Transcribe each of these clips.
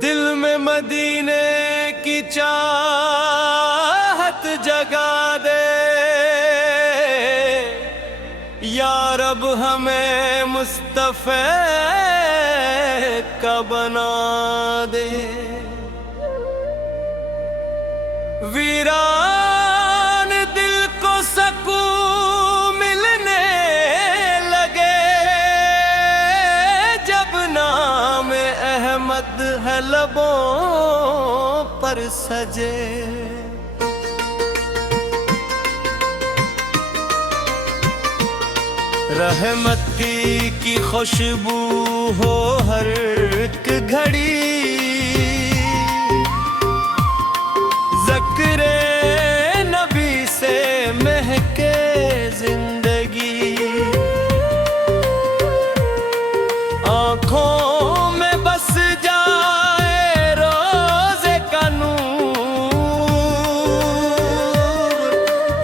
दिल में मदीने की चाहत जगा दे या रब, हमें मुस्तफ़े का बना दे। वीरान दिल को सकून मिलने लगे जब नाम अहमद है लबों पर सजे। रहमत की खुशबू हो हर एक घड़ी, ज़िक्रे नबी से महके जिंदगी। आँखों में बस जाए रोज़े का नूर,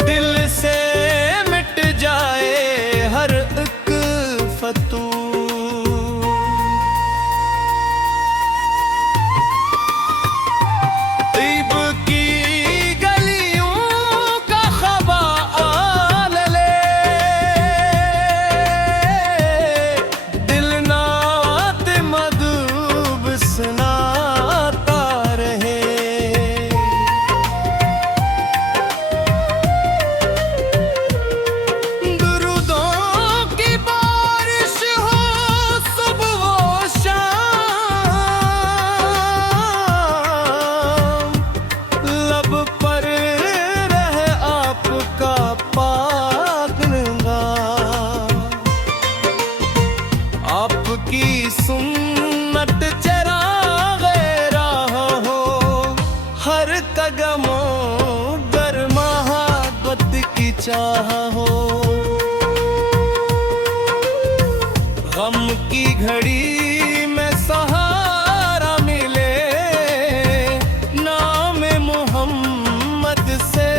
दिल से मिट जाए हर एक फतूर। तीब की गलियों का ख़बाल ले, दिल नात मदूब सुनाता रहे। दुरूदों की बारिश हो सुबह व शाम, लब पर रहे आपका पाक निगाह। आपकी सुन्नत चराग़े राह हो, हर कदमों दर मोहब्बत की चाह हो। गम की घड़ी में सहारा मिले, नाम मोहम्मद से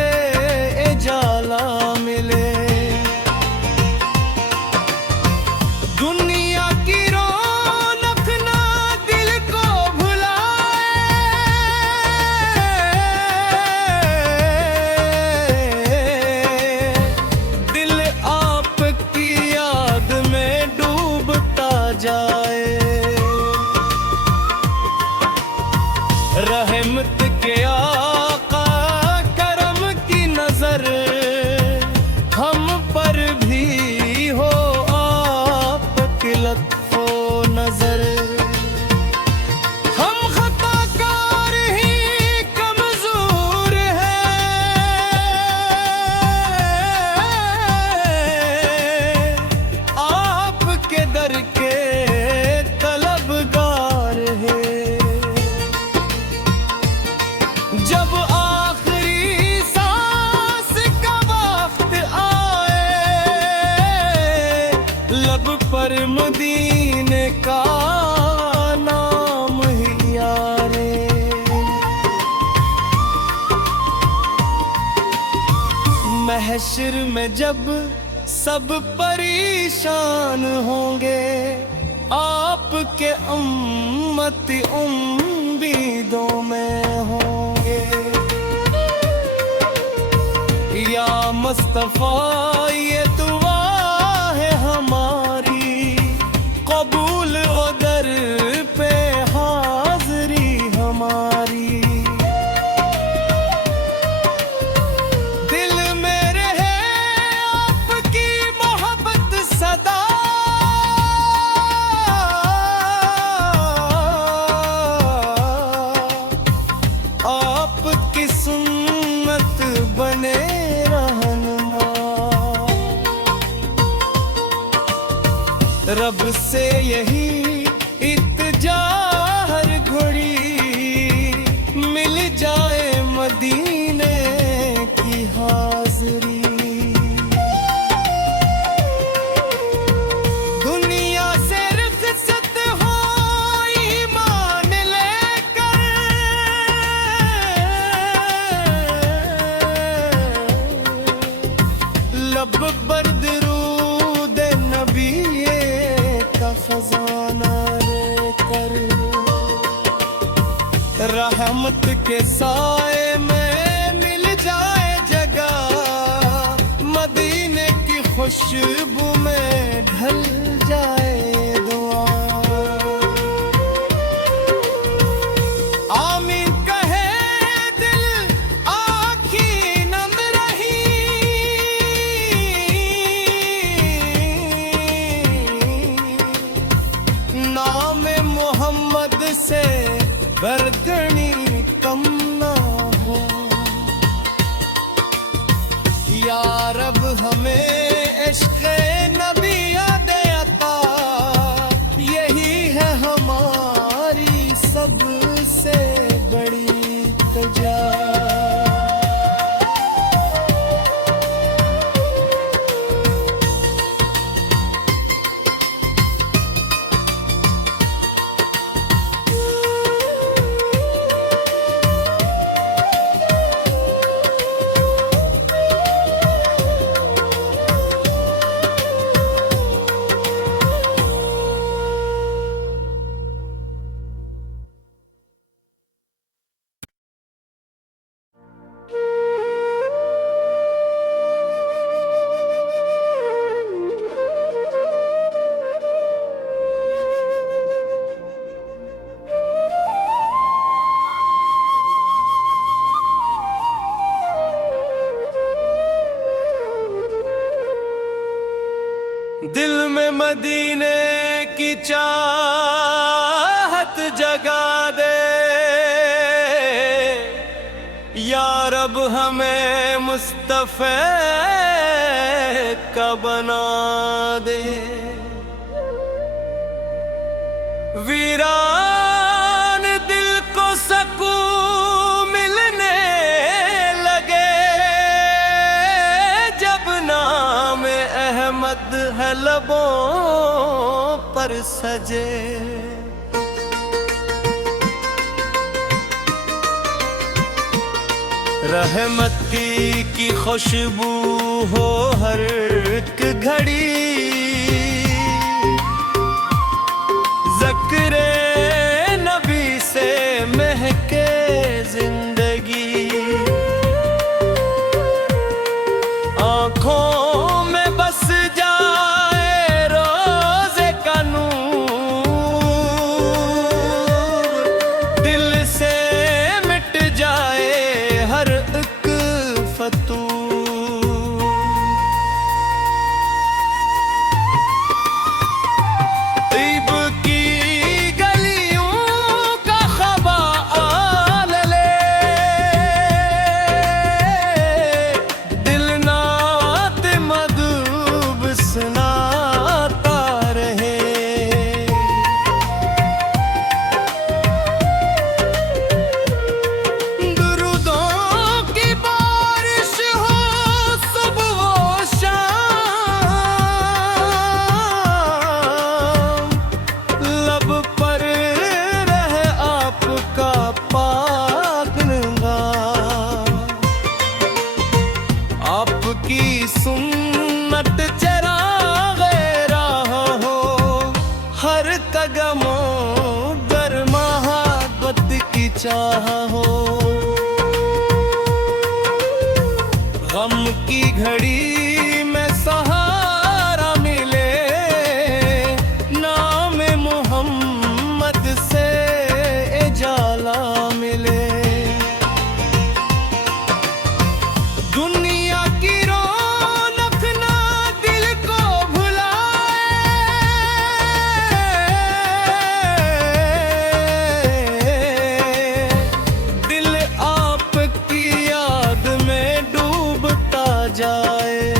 उजाला मिले। दुनिया की रौनक ना दिल को भुलाए, दिल आपकी याद में डूबता जाए। रहमत के आका करम की नजर हम पर भी हो, आपकी लत्फो नजर। हम खताकार ही कमजोर हैं, आपके दर के तलबगार हैं। जब आखिरी सांस का वक्त आए, लब पर मदीने का नाम ही यारे। महशर में जब सब परेशान होंगे, आपके उम्मती उम्मीदों में होंगे। या मुस्तफा ये दुआ है हमारी, कबूल हो दर पे हाज़री हमारी। दिल में रहे आपकी मोहब्बत सदा, आपकी सुन्नत बने रहनुमा। रब से यही इल्तिजा हर घड़ी, मिल जाए मदीने की हाज़री। दुनिया से रुखसत हो ईमान लेकर, लब पर दरूद नबी का खजाना लेकर। रहमत के साए में मिल जाए जगह, मदीने की खुशबू में ढल जाए दुआ। आमीन कहे दिल आँखी नम रही, नाम मोहम्मद से बरगनी कम ना हो। या रब हमें इश्क़ नबी याद आता, यही है हमारी सबसे बड़ी तजा। दिल में मदीने की चाहत जगा दे, या रब हमें मुस्तफ़े का बना दे। वीरान दिल को सकून मिलने लगे, जब नाम अहमद है लबों पर सजे। रहमत की खुशबू हो हर एक घड़ी, ज़िक्र नबी से महके जिंदगी। आँखों में बस जाए रोज़े का नूर, दिल से मिट जाए हर एक फतूर। तैब की गलियों का ख़बाल ले, दिल नात मदूब सुनाता रहे। दुरूदों की बारिश हो सुबह व शाम, लब पर रहे आपका पाक निगाह। आपकी सुन्नत चराग़े राह हो, हर कदमों दर मोहब्बत की चाह हो। गम की घड़ी में सहारा मिले, नाम मोहम्मद से उजाला मिले। दुनिया की रौनक ना दिल को भुलाए, दिल आपकी याद में डूबता जाए।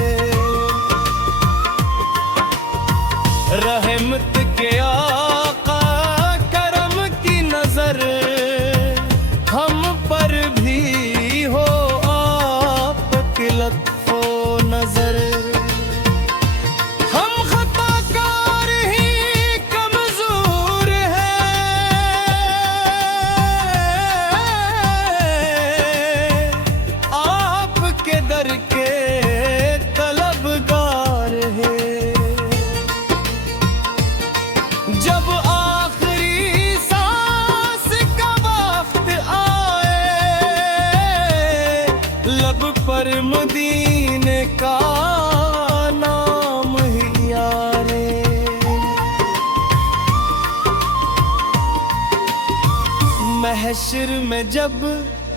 हश्र में जब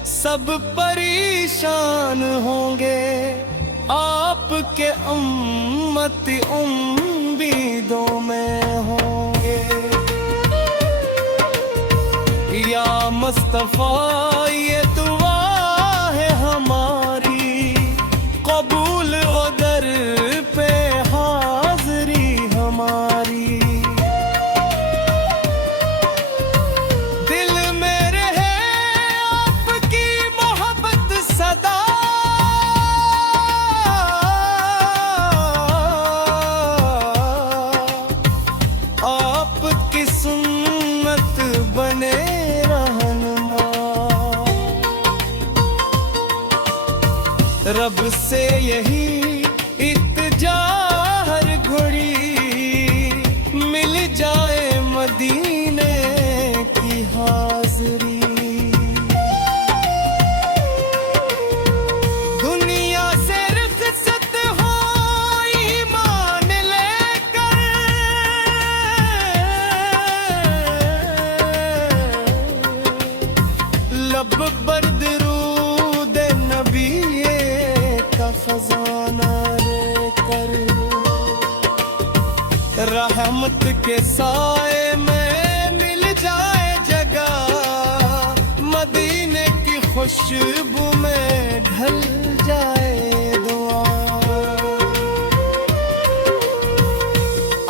सब परेशान होंगे, आपके उम्मती उम्मीदों में होंगे। या मुस्तफा ये दुआ है हमारी, कबूल हो दर पे हाज़री हमारी। दिल में रहे आपकी मोहब्बत सदा, आपकी सुन्नत बने रब से यही इल्तिजा हर घड़ी, मिल जाए मदीने की हाज़री। दुनिया से रुखसत हो ईमान लेकर, लब बर्दरूद नबी का खजाना लेकर, रहमत के साए में मिल जाए जगह, मदीने की खुशबू में ढल जाए दुआ।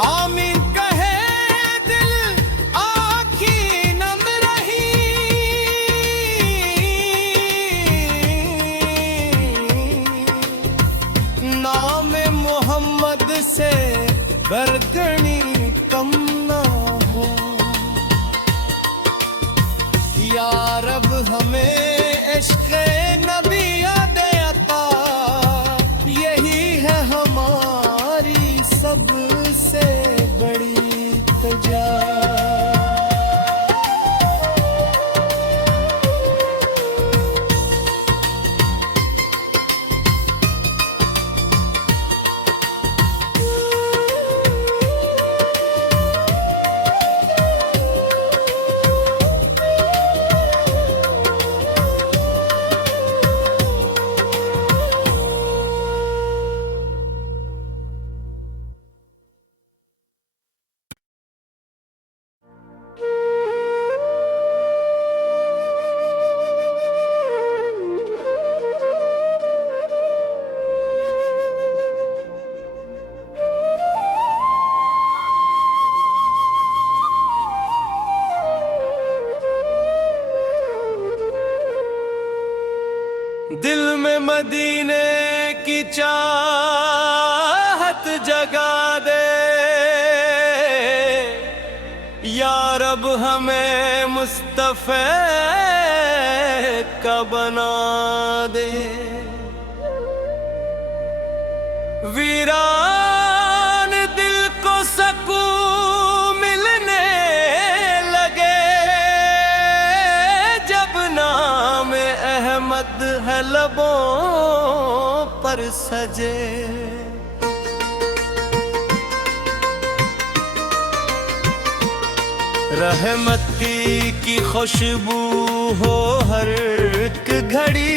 आमीन कहे दिल आँखी नम रही, नाम मोहम्मद से बरगनी कम ना हो। या रब हमें इश्क़ नबी याद आता, यही है हमारी सबसे बड़ी इल्तिजा। दिल में मदीने की चाहत जगा दे, या रब हमें मुस्तफ़ा का बना दे। वीरान दिल को सकून मिलने लगे, जब नाम अहमद है लबों पर सजे। रहमत की खुशबू हो हर एक घड़ी,